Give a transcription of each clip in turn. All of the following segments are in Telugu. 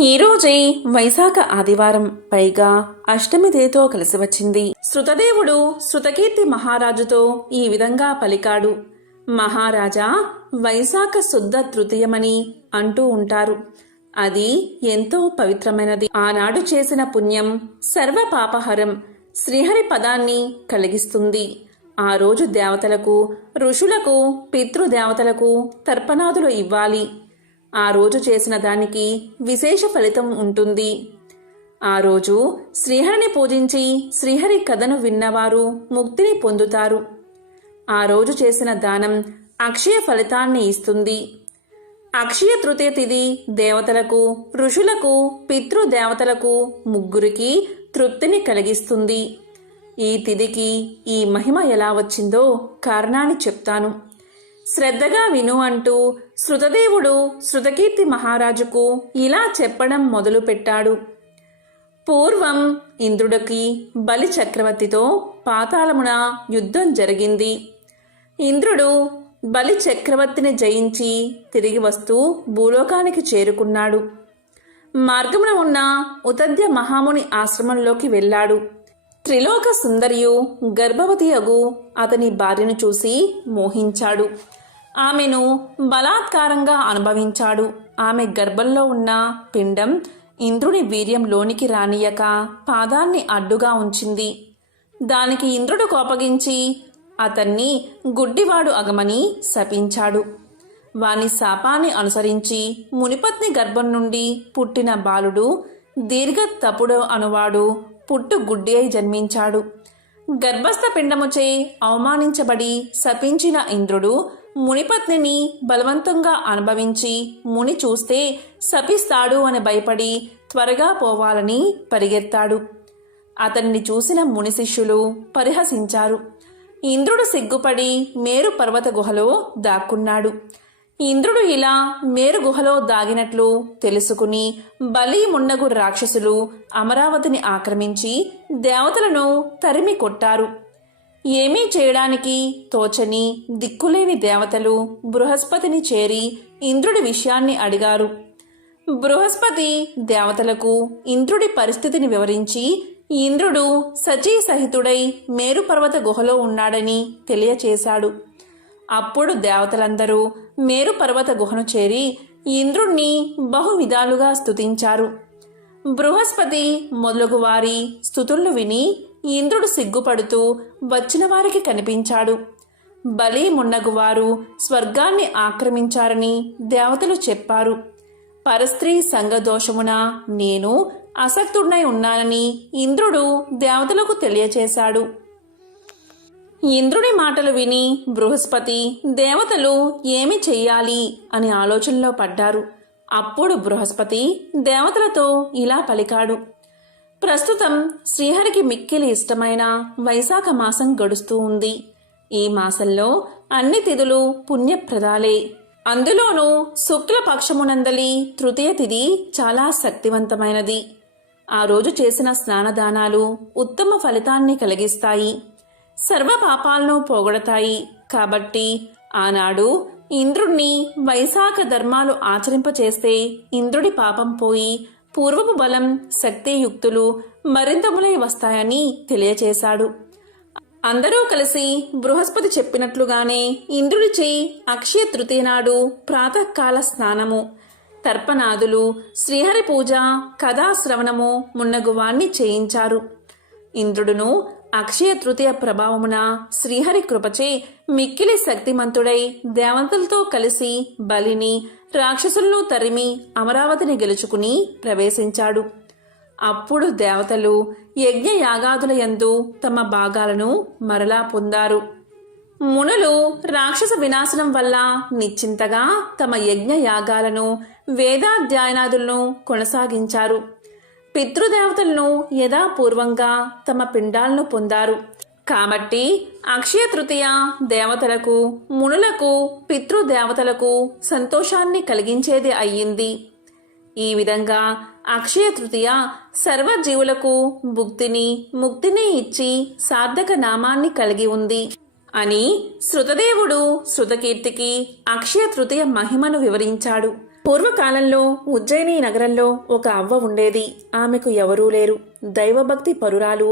ఈరోజే వైశాఖ ఆదివారం, పైగా అష్టమి తిథితో కలిసి వచ్చింది. శృతదేవుడు శృతకీర్తి మహారాజుతో ఈ విధంగా పలికాడు. మహారాజా, వైశాఖ శుద్ధ తృతీయమని అంటూ ఉంటారు. అది ఎంతో పవిత్రమైనది. ఆనాడు చేసిన పుణ్యం సర్వపాపహరం, శ్రీహరి పదాన్ని కలిగిస్తుంది. ఆ రోజు దేవతలకు, ఋషులకు, పితృదేవతలకు తర్పణాదులు ఇవ్వాలి. ఆ రోజు చేసిన దానికి విశేష ఫలితం ఉంటుంది. ఆ రోజు శ్రీహరిని పూజించి శ్రీహరి కథను విన్నవారు ముక్తిని పొందుతారు. ఆ రోజు చేసిన దానం అక్షయ ఫలితాన్ని ఇస్తుంది. అక్షయ తృతీయ తిథి దేవతలకు, ఋషులకు, పితృదేవతలకు ముగ్గురికి తృప్తిని కలిగిస్తుంది. ఈ తిథికి ఈ మహిమ ఎలా వచ్చిందో కారణాన్ని చెప్తాను. శ్రద్ధగా విను అంటూ శృతదేవుడు శృతకీర్తి మహారాజుకు ఇలా చెప్పడం మొదలుపెట్టాడు. పూర్వం ఇంద్రుడికి బలి చక్రవర్తితో పాతాళమున యుద్ధం జరిగింది. ఇంద్రుడు బలి చక్రవర్తిని జయించి తిరిగి వస్తూ భూలోకానికి చేరుకున్నాడు. మార్గమున ఉన్న ఉతద్య మహాముని ఆశ్రమంలోకి వెళ్ళాడు. త్రిలోక సుందరియు గర్భవతి అగు అతని భార్యను చూసి మోహించాడు. ఆమెను బలాత్కారంగా అనుభవించాడు. ఆమె గర్భంలో ఉన్న పిండం ఇంద్రుని వీర్యంలోనికి రానియక పాదాన్ని అడ్డుగా ఉంచింది. దానికి ఇంద్రుడు కోపగించి అతన్ని గుడ్డివాడు అగమని శపించాడు. వాని శాపాన్ని అనుసరించి మునిపత్ని గర్భం నుండి పుట్టిన బాలుడు దీర్ఘ తపుడు అనువాడు పుట్టు గుడ్డి అయి జన్మించాడు. గర్భస్థ పిండముచే అవమానించబడి శపించిన ఇంద్రుడు మునిపత్నిని బలవంతంగా అనుభవించి ముని చూస్తే శపిస్తాడు అని భయపడి త్వరగా పోవాలని పరిగెత్తాడు. అతన్ని చూసిన ముని శిష్యులు పరిహసించారు. ఇంద్రుడు సిగ్గుపడి మేరు పర్వత గుహలో దాక్కున్నాడు. ఇంద్రుడు ఇలా మేరు గుహలో దాగినట్లు తెలుసుకుని బలి మున్నగు రాక్షసులు అమరావతిని ఆక్రమించి దేవతలను తరిమి కొట్టారు. ఏమీ చేయడానికి తోచని దిక్కులేని దేవతలు బృహస్పతిని చేరి ఇంద్రుడి విషయాన్ని అడిగారు. బృహస్పతి దేవతలకు ఇంద్రుడి పరిస్థితిని వివరించి ఇంద్రుడు సచీ సహితుడై మేరు పర్వత గుహలో ఉన్నాడని తెలియచేశాడు. అప్పుడు దేవతలందరూ మేరు పర్వత గుహను చేరి ఇంద్రుణ్ణి బహువిధాలుగా స్తుతించారు. బృహస్పతి మొదలగు వారి స్తుతులను విని ఇంద్రుడు సిగ్గుపడుతూ వచ్చిన వారికి కనిపించాడు. బలి మున్నగువారు స్వర్గాన్ని ఆక్రమించారని దేవతలు చెప్పారు. పరస్త్రీ సంగదోషమున నేను అసక్తుడై ఉన్నానని ఇంద్రుడు దేవతలకు తెలియచేశాడు. ఇంద్రుడి మాటలు విని బృహస్పతి దేవతలు ఏమి చెయ్యాలి అని ఆలోచనలో పడ్డారు. అప్పుడు బృహస్పతి దేవతలతో ఇలా పలికాడు. ప్రస్తుతం శ్రీహరికి మిక్కిలి ఇష్టమైన వైశాఖ మాసం గడుస్తూ ఉంది. ఈ మాసంలో అన్ని తిథులు పుణ్యప్రదాలే. అందులోనూ శుక్లపక్షమునందలి తృతీయ తిథి చాలా శక్తివంతమైనది. ఆ రోజు చేసిన స్నానదానాలు ఉత్తమ ఫలితాన్ని కలిగిస్తాయి, సర్వ పాపాలను పోగొడతాయి. కాబట్టి ఆనాడు ఇంద్రుణ్ణి వైశాఖ ధర్మాలు ఆచరింపచేస్తే ఇంద్రుడి పాపం పోయి పూర్వపు బలం, శక్తియుక్తులు మరింతములై వస్తాయని తెలియచేశాడు. అందరూ కలిసి బృహస్పతి చెప్పినట్లుగానే ఇంద్రుడిచే అక్షయ తృతీయ నాడు ప్రాతకాల స్నానము, తర్పణాదులు, శ్రీహరి పూజ, కథాశ్రవణము మున్నగువాన్ని చేయించారు. ఇంద్రుడును అక్షయ తృతీయ ప్రభావమున శ్రీహరి కృపచే మిక్కిలి శక్తిమంతుడై దేవతలతో కలిసి బలిని, రాక్షసులను తరిమి అమరావతిని గెలుచుకుని ప్రవేశించాడు. అప్పుడు దేవతలు యజ్ఞ యాగాదుల యందు తమ భాగాలను మరలా పొందారు. మునులు రాక్షస వినాశనం వల్ల నిశ్చింతగా తమ యజ్ఞ యాగాలను, వేదాధ్యయనాదులను కొనసాగించారు. పితృదేవతలను యథాపూర్వంగా తమ పిండాలను పొందారు. కాబట్టి అక్షయ తృతీయ దేవతలకు, మునులకు, పితృదేవతలకు సంతోషాన్ని కలిగించేది అయ్యింది. ఈ విధంగా అక్షయ తృతీయ సర్వజీవులకు ముక్తిని ఇచ్చి సార్థక నామాన్ని కలిగి ఉంది అని శృతదేవుడు శృతకీర్తికి అక్షయ తృతీయ మహిమను వివరించాడు. పూర్వకాలంలో ఉజ్జయిని నగరంలో ఒక అవ్వ ఉండేది. ఆమెకు ఎవరూ లేరు. దైవభక్తి పరురాలు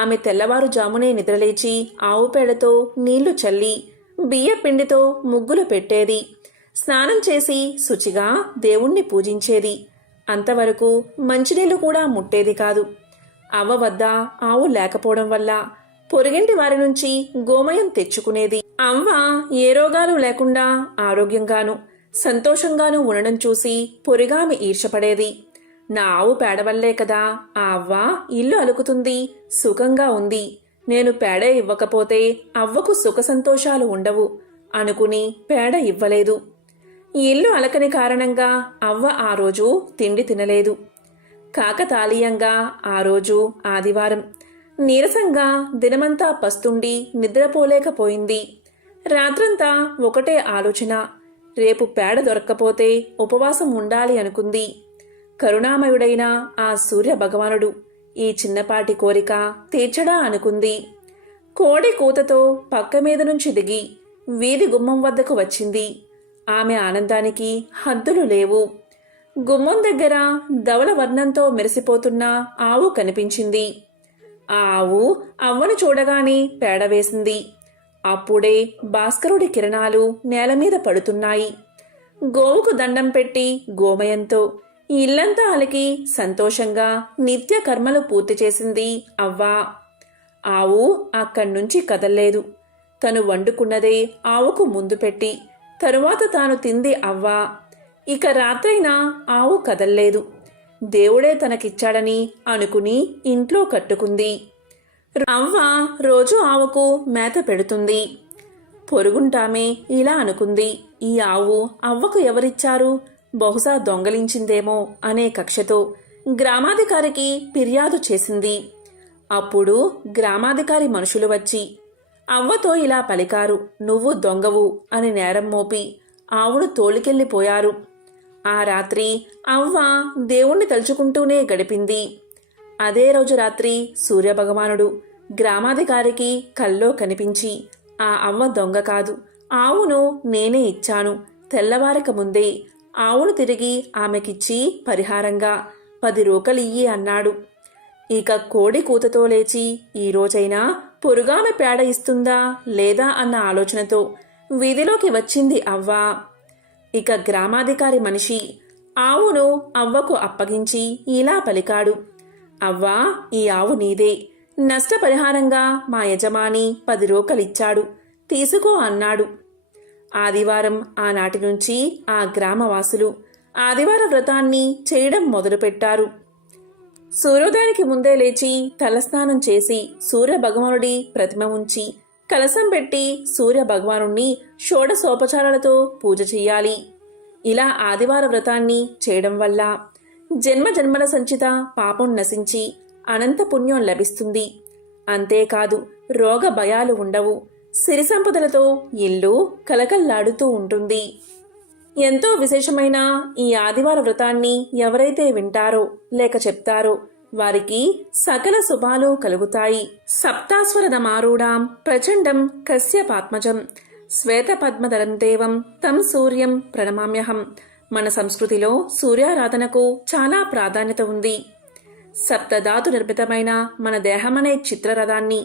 ఆమె తెల్లవారుజామునే నిద్రలేచి ఆవు పేడతో నీళ్లు చల్లి బియ్య పిండితో ముగ్గులు పెట్టేది. స్నానం చేసి శుచిగా దేవుణ్ణి పూజించేది. అంతవరకు మంచినీళ్లు కూడా ముట్టేది కాదు. అవ్వ వద్ద ఆవు లేకపోవడం వల్ల పొరుగింటి వారి నుంచి గోమయం తెచ్చుకునేది. అవ్వ ఏ రోగాలు లేకుండా ఆరోగ్యంగాను సంతోషంగానూ ఉండడం చూసి పొరిగామి ఈర్షపడేది. నా ఆవు పేడ వల్లే కదా ఆ అవ్వ ఇల్లు అలుకుతుంది, సుఖంగా ఉంది. నేను పేడ ఇవ్వకపోతే అవ్వకు సుఖ సంతోషాలు ఉండవు అనుకుని పేడ ఇవ్వలేదు. ఇల్లు అలకని కారణంగా అవ్వ ఆ రోజు తిండి తినలేదు. కాకతాళీయంగా ఆ రోజు ఆదివారం. నీరసంగా దినమంతా పస్తుండి నిద్రపోలేకపోయింది. రాత్రంతా ఒకటే ఆలోచన. రేపు పేడ దొరక్కపోతే ఉపవాసం ఉండాలి అనుకుంది. కరుణామయుడైన ఆ సూర్య భగవానుడు ఈ చిన్నపాటి కోరిక తీర్చడా అనుకుంది. కోడి కూతతో పక్క మీద నుంచి దిగి వీధి గుమ్మం వద్దకు వచ్చింది. ఆమె ఆనందానికి హద్దులు లేవు. గుమ్మం దగ్గర ధవల వర్ణంతో మెరిసిపోతున్న ఆవు కనిపించింది. ఆ ఆవు అవ్వను చూడగానే పేడ వేసింది. అప్పుడే భాస్కరుడి కిరణాలు నేలమీద పడుతున్నాయి. గోవుకు దండం పెట్టి గోమయంతో ఇల్లంతా అలికి సంతోషంగా నిత్య కర్మలు పూర్తి చేసింది అవ్వ. ఆవు అక్కడ్నుంచి కదల్లేదు. తను వండుకున్నదే ఆవుకు ముందు పెట్టి తరువాత తాను తింది అవ్వ. ఇక రాత్రైనా ఆవు కదల్లేదు. దేవుడే తనకిచ్చాడని అనుకుని ఇంట్లో కట్టుకుంది. అవ్వ రోజు ఆవుకు మేత పెడుతుంది. పొరుగుంటామే ఇలా అనుకుంది. ఈ ఆవు అవ్వకు ఎవరిచ్చారు? బహుశా దొంగలించిందేమో అనే కక్షతో గ్రామాధికారికి ఫిర్యాదు చేసింది. అప్పుడు గ్రామాధికారి మనుషులు వచ్చి అవ్వతో ఇలా పలికారు. నువ్వు దొంగవు అని నేరం మోపి ఆవును తోలుకెళ్ళిపోయారు. ఆ రాత్రి అవ్వ దేవుణ్ణి తలుచుకుంటూనే గడిపింది. అదే రోజు రాత్రి సూర్యభగవానుడు గ్రామాధికారికి కల్లో కనిపించి ఆ అవ్వ దొంగ కాదు, ఆవును నేనే ఇచ్చాను. తెల్లవారక ముందే ఆవును తిరిగి ఆమెకిచ్చి పరిహారంగా 10 రూకలియ్యి అన్నాడు. ఇక కోడి కూతతో లేచి ఈ రోజైనా పొరుగామె పేడ ఇస్తుందా లేదా అన్న ఆలోచనతో వీధిలోకి వచ్చింది అవ్వ. ఇక గ్రామాధికారి మనిషి ఆవును అవ్వకు అప్పగించి ఇలా పలికాడు. అవ్వా, ఈ ఆవు నీదే. నష్టపరిహారంగా మా యజమాని 10 రూకలిచ్చాడు, తీసుకో అన్నాడు. ఆదివారం ఆనాటి నుంచి ఆ గ్రామవాసులు ఆదివార వ్రతాన్ని చేయడం మొదలుపెట్టారు. సూర్యోదయానికి ముందే లేచి తలస్నానం చేసి సూర్యభగవానుడి ప్రతిమ ఉంచి కలశం పెట్టి సూర్యభగవానుణ్ణి షోడశోపచారాలతో పూజ చెయ్యాలి. ఇలా ఆదివార వ్రతాన్ని చేయడం వల్ల జన్మజన్మల సంచిత పాపం నశించి అనంత పుణ్యం లభిస్తుంది. అంతేకాదు రోగ భయాలు ఉండవు. సిరి సంపదలతో ఇల్లు కలకల్లాడుతూ ఉంటుంది. ఎంతో విశేషమైన ఈ ఆదివార వ్రతాన్ని ఎవరైతే వింటారో లేక చెప్తారో వారికి సకల శుభాలు కలుగుతాయి. సప్తాస్వరదమారూఢాం ప్రచండం కశ్యపాత్మజం శ్వేతపద్మధరం దేవం తం సూర్యం ప్రణమామ్యహం. మన సంస్కృతిలో సూర్యారాధనకు చాలా ప్రాధాన్యత ఉంది. సప్తధాతు నిర్మితమైన మన దేహమనే చిత్రరథాన్ని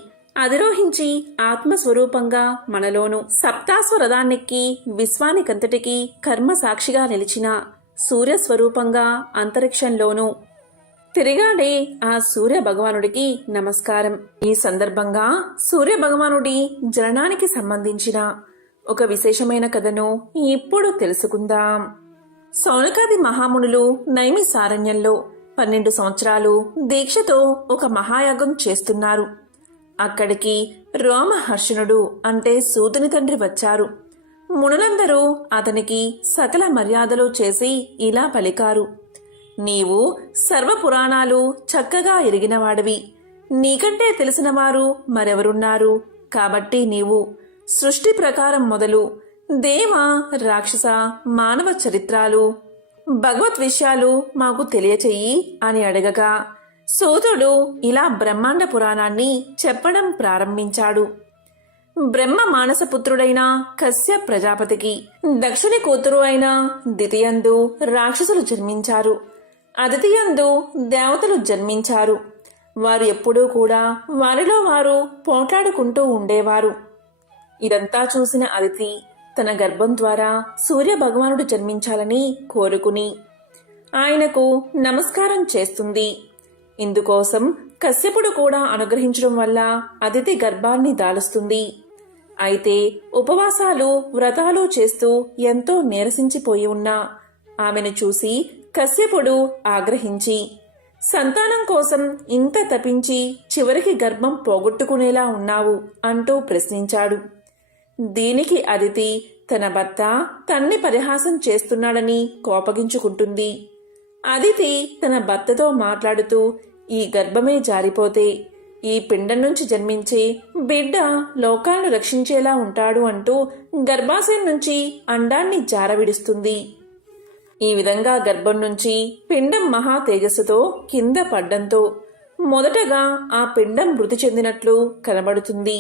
అధిరోహించి ఆత్మస్వరూపంగా మనలోను సప్తాస్వరథాన్నెక్కి విశ్వానికంతటికీ కర్మ సాక్షిగా నిలిచిన సూర్యస్వరూపంగా అంతరిక్షంలోనూ తిరిగాడే ఆ సూర్య భగవానుడికి నమస్కారం. ఈ సందర్భంగా సూర్య భగవానుడి జననానికి సంబంధించిన ఒక విశేషమైన కథను ఇప్పుడు తెలుసుకుందాం. సౌనకాది మహామునులు నైమిసారణ్యంలో 12 సంవత్సరాలు దీక్షతో ఒక మహాయాగం చేస్తున్నారు. అక్కడికి రోమహర్షణుడు అంటే సూతుని తండ్రి వచ్చారు. మునులందరూ అతనికి సకల మర్యాదలు చేసి ఇలా పలికారు. నీవు సర్వపురాణాలు చక్కగా ఎరిగినవాడివి. నీకంటే తెలిసినవారు మరెవరున్నారు? కాబట్టి నీవు సృష్టి ప్రకారం మొదలు దేవ రాక్షస మానవ చరిత్రాలు భగవత్ విషయాలు మాకు తెలియచెయ్యి అని అడగగా సూతుడు ఇలా బ్రహ్మాండ పురాణాన్ని చెప్పడం ప్రారంభించాడు. బ్రహ్మ మానసపుత్రుడైన కశ్య ప్రజాపతికి దక్షుని కూతురు అయిన దితియందు రాక్షసులు జన్మించారు. అదితియందు దేవతలు జన్మించారు. వారు ఎప్పుడూ కూడా వారిలో వారు పోట్లాడుకుంటూ ఉండేవారు. ఇదంతా చూసిన అదితి తన గర్భం ద్వారా సూర్య భగవానుడు జన్మించాలని కోరుకుని ఆయనకు నమస్కారం చేస్తుంది. ఇందుకోసం కశ్యపుడు కూడా అనుగ్రహించడం వల్ల అదితి గర్భాన్ని దాలుస్తుంది. అయితే ఉపవాసాలు వ్రతాలు చేస్తూ ఎంతో నీరసించిపోయి ఉన్న ఆమెను చూసి కశ్యపుడు ఆగ్రహించి, సంతానం కోసం ఇంత తపించి చివరికి గర్భం పోగొట్టుకునేలా ఉన్నావు అంటూ ప్రశ్నించాడు. దీనికి అదితి తన భర్త తన్ని పరిహాసం చేస్తున్నాడని కోపగించుకుంటుంది. అదితి తన భర్తతో మాట్లాడుతూ, ఈ గర్భమే జారిపోతే ఈ పిండం నుంచి జన్మించే బిడ్డ లోకాలను రక్షించేలా ఉంటాడు అంటూ గర్భాశయం నుంచి అండాన్ని జారవిడుస్తుంది. ఈ విధంగా గర్భం నుంచి పిండం మహా తేజస్సుతో కింద పడ్డంతో మొదటగా ఆ పిండం మృతి చెందినట్లు కనబడుతుంది.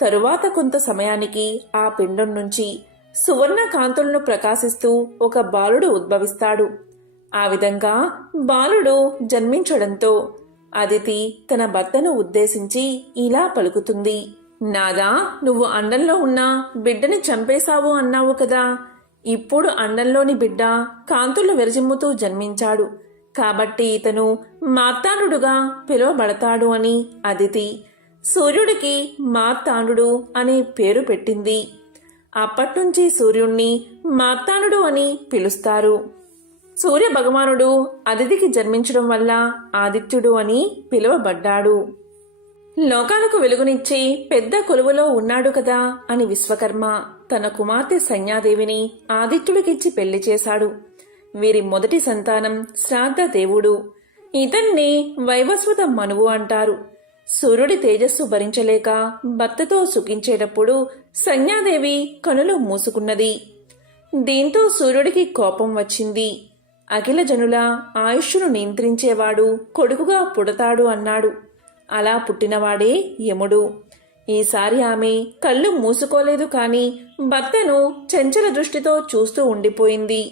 తరువాత కొంత సమయానికి ఆ పిండం నుంచి సువర్ణ కాంతులను ప్రకాశిస్తూ ఒక బాలుడు ఉద్భవిస్తాడు. ఆ విధంగా బాలుడు జన్మించడంతో అదితి తన భర్తను ఉద్దేశించి ఇలా పలుకుతుంది. నాదా, నువ్వు అండంలో ఉన్న బిడ్డని చంపేశావు అన్నావు కదా. ఇప్పుడు అండంలోని బిడ్డ కాంతులు విరజిమ్ముతూ జన్మించాడు కాబట్టి ఇతను మార్తాండుడుగా పిలువబడతాడు అని అదితి సూర్యుడికి మార్తాండు అనే పేరు పెట్టింది. అప్పట్నుంచి సూర్యుణ్ణి మార్తాండు అని పిలుస్తారు. సూర్య భగవానుడు అదితికి జన్మించడం వల్ల ఆదిత్యుడు అని పిలువబడ్డాడు. లోకాలకు వెలుగునిచ్చి పెద్ద కొలువులో ఉన్నాడు కదా అని విశ్వకర్మ తన కుమార్తె సంజ్ఞాదేవిని ఆదిత్యుడికిచ్చి పెళ్లి చేశాడు. వీరి మొదటి సంతానం శ్రాద్ధ దేవుడు. ఇతన్ని వైవస్వత మనువు అంటారు. సూర్యుడి తేజస్సు భరించలేక భర్తతో సుఖించేటప్పుడు సంజ్ఞాదేవి కనులు మూసుకున్నది. దీంతో సూర్యుడికి కోపం వచ్చింది. అఖిల జనుల ఆయుష్ను నియంత్రించేవాడు కొడుకుగా పుడతాడు అన్నాడు. అలా పుట్టినవాడే యముడు. ఈసారి ఆమె కళ్ళు మూసుకోలేదు కాని భర్తను చంచల దృష్టితో చూస్తూ ఉండిపోయింది.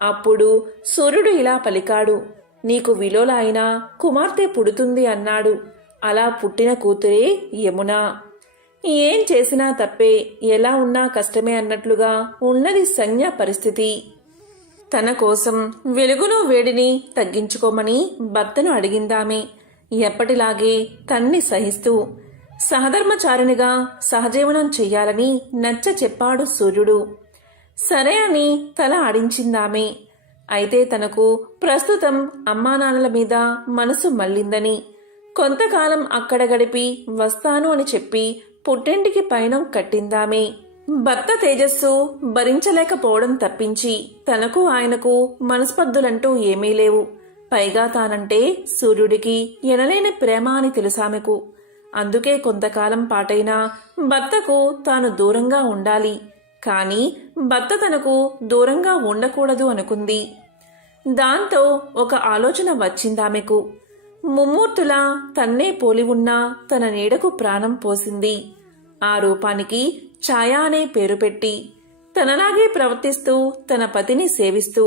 అప్పుడు సూర్యుడు ఇలా పలికాడు, నీకు విలోల అయినా కుమార్తె పుడుతుంది అన్నాడు. అలా పుట్టిన కూతురే యమున. ఏం చేసినా తప్పే, ఎలా ఉన్నా కష్టమే అన్నట్లుగా ఉన్నది సంజ్ఞ పరిస్థితి. తన కోసం వెలుగును వేడిని తగ్గించుకోమని భర్తను అడిగిందామే. ఎప్పటిలాగే తన్ని సహిస్తూ సహధర్మచారినిగా సహజీవనం చెయ్యాలని నచ్చ చెప్పాడు సూర్యుడు. సరే అని తల ఆడించిందామే. అయితే తనకు ప్రస్తుతం అమ్మానాన్నల మీద మనసు మళ్ళిందని, కొంతకాలం అక్కడ గడిపి వస్తాను అని చెప్పి పుట్టింటికి పయనం కట్టిందామే. భర్త తేజస్సు భరించలేకపోవడం తప్పించి తనకు ఆయనకు మనస్పర్ధులంటూ ఏమీ లేవు. పైగా తానంటే సూర్యుడికి ఎనలేని ప్రేమ అని తెలుసామెకు. అందుకే కొంతకాలం పాటైనా భర్తకు తాను దూరంగా ఉండాలి, కాని భర్త తనకు దూరంగా ఉండకూడదు అనుకుంది. దాంతో ఒక ఆలోచన వచ్చిందామెకు. ముమ్మూర్తులా తన్నే పోలి ఉన్న తన నీడకు ప్రాణం పోసింది. ఆ రూపానికి ఛాయ అనే పేరు పెట్టి తనలాగే ప్రవర్తిస్తూ తన పతిని సేవిస్తూ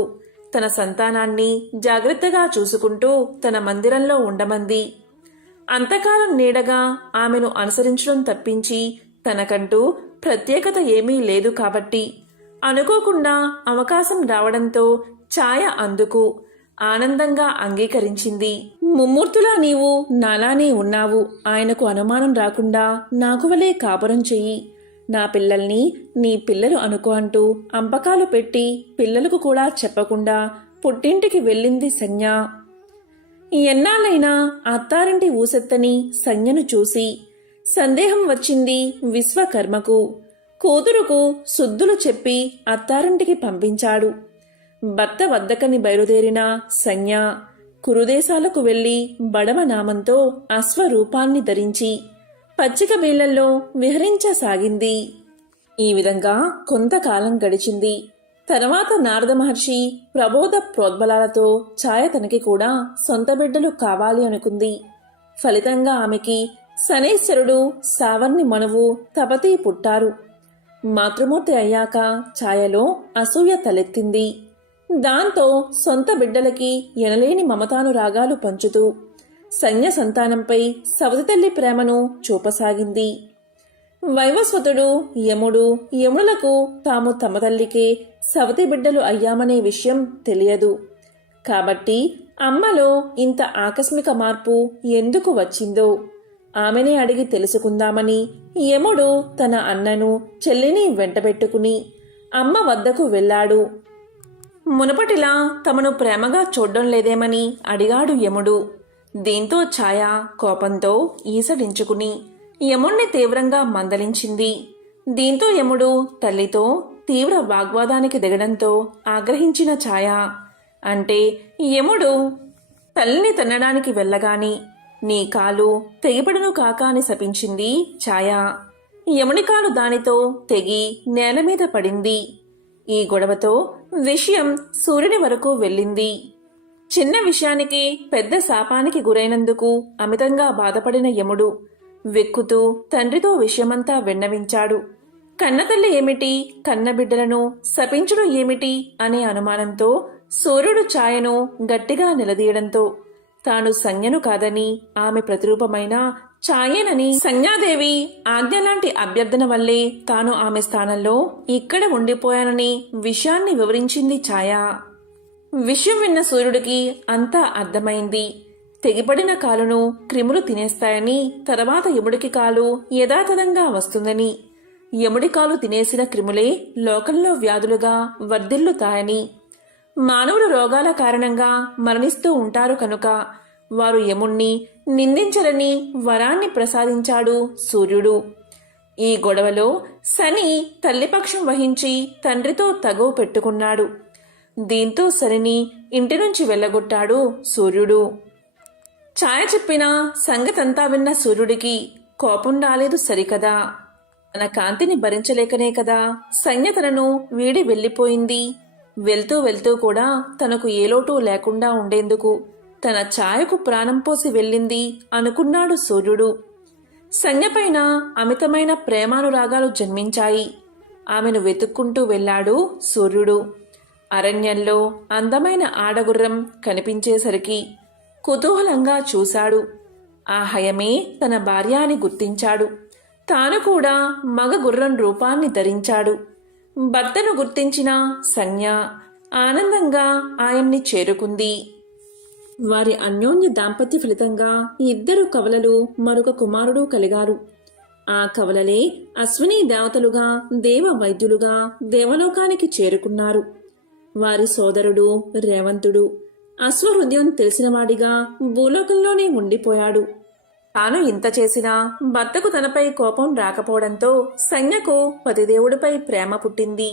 తన సంతానాన్ని జాగ్రత్తగా చూసుకుంటూ తన మందిరంలో ఉండమంది. అంతకాలం నీడగా ఆమెను అనుసరించడం తప్పించి తనకంటూ ప్రత్యేకత ఏమీ లేదు కాబట్టి అనుకోకుండా అవకాశం రావడంతో ఛాయ అందుకు ఆనందంగా అంగీకరించింది. ముమ్మూర్తులా నీవు నాలానే ఉన్నావు. ఆయనకు అనుమానం రాకుండా నాకు వలే కాపురం చెయ్యి. నా పిల్లల్ని నీ పిల్లలు అనుకో అంటూ అంపకాలు పెట్టి పిల్లలకు కూడా చెప్పకుండా పుట్టింటికి వెళ్ళింది సంజ్ఞ. ఎన్నాళ్ళైనా అత్తారింటి ఊసెత్తని సంజ్ఞను చూసి సందేహం వచ్చింది విశ్వకర్మకు. కూతురుకు శుద్ధులు చెప్పి అత్తారింటికి పంపించాడు. భర్త వద్దకని బయలుదేరిన సంజ్ఞ కురుదేశాలకు వెళ్లి బడవ నామంతో అశ్వరూపాన్ని ధరించి పచ్చిక బీళ్లల్లో విహరించసాగింది. ఈ విధంగా కొంతకాలం గడిచింది. తర్వాత నారద మహర్షి ప్రబోధ ప్రోద్బలాలతో ఛాయ తనకి కూడా సొంత బిడ్డలు కావాలి అనుకుంది. ఫలితంగా ఆమెకి శనైశ్వరుడు, సావర్ణి మనువు, తపతి పుట్టారు. మాతృమూర్తి అయ్యాక ఛాయలో అసూయ తలెత్తింది. దాంతో సొంత బిడ్డలకి ఎనలేని మమతానురాగాలు పంచుతూ సంజ్ఞ సంతానంపై సవతి తల్లి ప్రేమను చూపసాగింది. వైవస్వతుడు, యముడు, యమునులకు తాము తమ తల్లికే సవతి బిడ్డలు అయ్యామనే విషయం తెలియదు. కాబట్టి అమ్మలో ఇంత ఆకస్మిక మార్పు ఎందుకు వచ్చిందో ఆమెనే అడిగి తెలుసుకుందామని యముడు తన అన్నను, చెల్లిని వెంటబెట్టుకుని అమ్మ వద్దకు వెళ్ళాడు. మునుపటిలా తమను ప్రేమగా చూడ్డం లేదేమని అడిగాడు యముడు. దీంతో ఛాయ కోపంతో ఈసడించుకుని యముణ్ణి తీవ్రంగా మందలించింది. దీంతో యముడు తల్లితో తీవ్ర వాగ్వాదానికి దిగడంతో ఆగ్రహించిన ఛాయ, అంటే యముడు తల్లిని తన్నడానికి వెళ్ళగాని నీ కాలు తెగిపడును కాక అని శపించింది ఛాయ. యముని కాలు దానితో తెగి నేల మీద పడింది. ఈ గొడవతో విషయం సూర్యుని వరకు వెళ్ళింది. చిన్న విషయానికి పెద్ద శాపానికి గురైనందుకు అమితంగా బాధపడిన యముడు వెక్కుతూ తండ్రితో విషయమంతా విన్నవించాడు. కన్నతల్లి ఏమిటి, కన్నబిడ్డలను శపించుడు ఏమిటి అనే అనుమానంతో సూర్యుడు ఛాయను గట్టిగా నిలదీయడంతో తాను సంజ్ఞను కాదని ఆమె ప్రతిరూపమైన ఛాయేనని, సంజ్ఞాదేవి ఆజ్ఞలాంటి అభ్యర్థన వల్లే తాను ఆమె స్థానంలో ఇక్కడ ఉండిపోయానని విషయాన్ని వివరించింది ఛాయ. విషయం విన్న సూర్యుడికి అంతా అర్థమైంది. తెగిపడిన కాలును క్రిములు తినేస్తాయని, తర్వాత యముడికి కాలు యథాతథంగా వస్తుందని, యముడి కాలు తినేసిన క్రిములే లోకంలో వ్యాధులుగా వర్ధిల్లుతాయని, మానవులు రోగాల కారణంగా మరణిస్తూ ఉంటారు కనుక వారు యముణ్ణి నిందించరని వరాన్ని ప్రసాదించాడు సూర్యుడు. ఈ గొడవలో శని తల్లిపక్షం వహించి తండ్రితో తగువ పెట్టుకున్నాడు. దీంతో శనిని ఇంటి నుంచి వెళ్ళగొట్టాడు సూర్యుడు. ఛాయ చెప్పిన సంగతంతా విన్న సూర్యుడికి కోపం రాలేదు సరికదా. తన కాంతిని భరించలేకనే కదా సంజ్ఞ తనను వీడి వెళ్ళిపోయింది. వెళ్తూ వెళ్తూ కూడా తనకు ఏ లోటు లేకుండా ఉండేందుకు తన ఛాయకు ప్రాణం పోసి వెళ్ళింది అనుకున్నాడు సూర్యుడు. సంజ్ఞపైన అమితమైన ప్రేమానురాగాలు జన్మించాయి. ఆమెను వెతుక్కుంటూ వెళ్ళాడు సూర్యుడు. అరణ్యంలో అందమైన ఆడగుర్రం కనిపించేసరికి కుతూహలంగా చూశాడు. ఆ హయమే తన భార్య అని గుర్తించాడు. తాను కూడా మగ గుర్రం రూపాన్ని ధరించాడు. భర్తను గుర్తించిన సంజ్ఞ ఆనందంగా ఆయన్ని చేరుకుంది. వారి అన్యోన్య దాంపత్య ఫలితంగా ఇద్దరు కవలలు, మరొక కుమారుడు కలిగారు. ఆ కవలలే అశ్విని దేవతలుగా, దేవ వైద్యులుగా దేవలోకానికి చేరుకున్నారు. వారి సోదరుడు రేవంతుడు అశ్వహృదయం తెలిసినవాడిగా భూలోకంలోనే ఉండిపోయాడు. తాను ఇంత చేసినా భర్తకు తనపై కోపం రాకపోవడంతో సంజ్ఞకు పతిదేవుడిపై ప్రేమ పుట్టింది.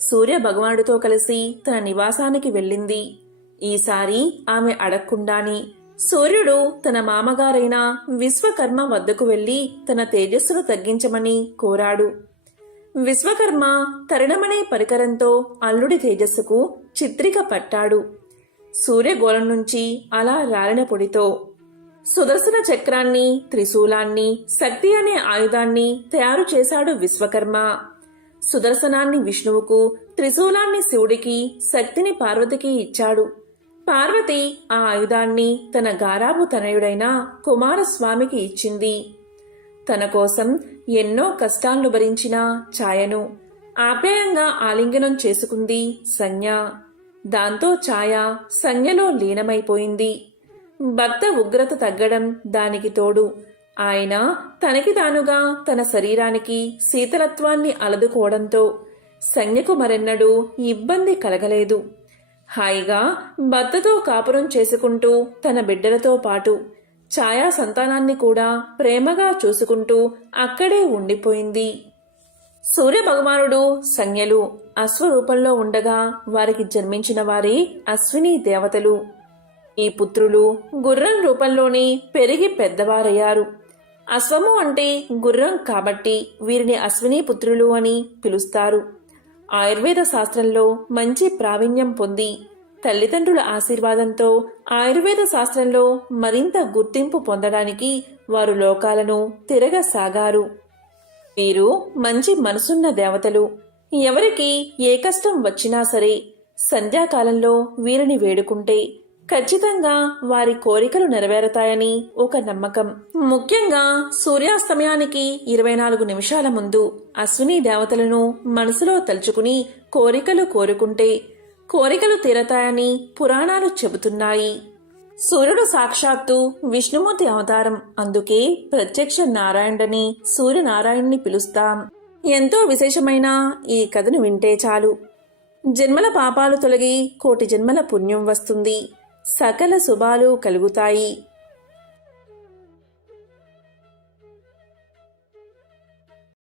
సూర్య భగవానుడితో కలిసి తన నివాసానికి వెళ్ళింది. ఈసారి ఆమె అడగకుండానే సూర్యుడు తన మామగారైన విశ్వకర్మ వద్దకు వెళ్లి తన తేజస్సును తగ్గించమని కోరాడు. విశ్వకర్మ తరుణమనే పరికరంతో అల్లుడి తేజస్సుకు చిత్రిక పట్టాడు. సూర్యగోళం నుంచి అలా రాలిన పొడితో సుదర్శన చక్రాన్ని, త్రిశూలాన్ని, శక్తి అనే ఆయుధాన్ని తయారు చేశాడు విశ్వకర్మ. సుదర్శనాన్ని విష్ణువుకు, త్రిశూలాన్ని శివుడికి, శక్తిని పార్వతికి ఇచ్చాడు. పార్వతి ఆ ఆయుధాన్ని తన గారాబు తనయుడైన కుమారస్వామికి ఇచ్చింది. తన కోసం ఎన్నో కష్టాలను భరించిన ఛాయను ఆప్యాయంగా ఆలింగనం చేసుకుంది సంజ్ఞ. దాంతో ఛాయ సంజ్ఞలో లీనమైపోయింది. భర్త ఉగ్రత తగ్గడం దానికి తోడు ఆయన తనకి తానుగా తన శరీరానికి శీతలత్వాన్ని అలదుకోవడంతో సంజ్ఞకు మరెన్నడూ ఇబ్బంది కలగలేదు. హాయిగా భర్తతో కాపురం చేసుకుంటూ తన బిడ్డలతో పాటు ఛాయా సంతానాన్ని కూడా ప్రేమగా చూసుకుంటూ అక్కడే ఉండిపోయింది. సూర్యభగవానుడు, సంజ్ఞలు అశ్వరూపంలో ఉండగా వారికి జన్మించిన వారే అశ్విని దేవతలు. ఈ పుత్రులు గుర్రం రూపంలోనే పెరిగి పెద్దవారయ్యారు. అశ్వము అంటే గుర్రం కాబట్టి వీరిని అశ్విని పుత్రులు అని పిలుస్తారు. ఆయుర్వేద శాస్త్రంలో మంచి ప్రావీణ్యం పొంది తల్లిదండ్రుల ఆశీర్వాదంతో ఆయుర్వేద శాస్త్రంలో మరింత గుర్తింపు పొందడానికి వారు లోకాలను తిరగసాగారు. వీరు మంచి మనసున్న దేవతలు. ఎవరికి ఏ కష్టం వచ్చినా సరే సంధ్యాకాలంలో వీరిని వేడుకుంటే ఖచ్చితంగా వారి కోరికలు నెరవేరతాయని ఒక నమ్మకం. ముఖ్యంగా సూర్యాస్తమయానికి 24 నిమిషాల ముందు అశ్విని దేవతలను మనసులో తలుచుకుని కోరికలు కోరుకుంటే కోరికలు తీరతాయని పురాణాలు చెబుతున్నాయి. సూర్యుడు సాక్షాత్తు విష్ణుమూర్తి అవతారం. అందుకే ప్రత్యక్ష నారాయణుడని సూర్యనారాయణుని పిలుస్తాం. ఎంతో విశేషమైన ఈ కథను వింటే చాలు జన్మల పాపాలు తొలగి కోటి జన్మల పుణ్యం వస్తుంది. సకల శుభాలు కలుగుతాయి.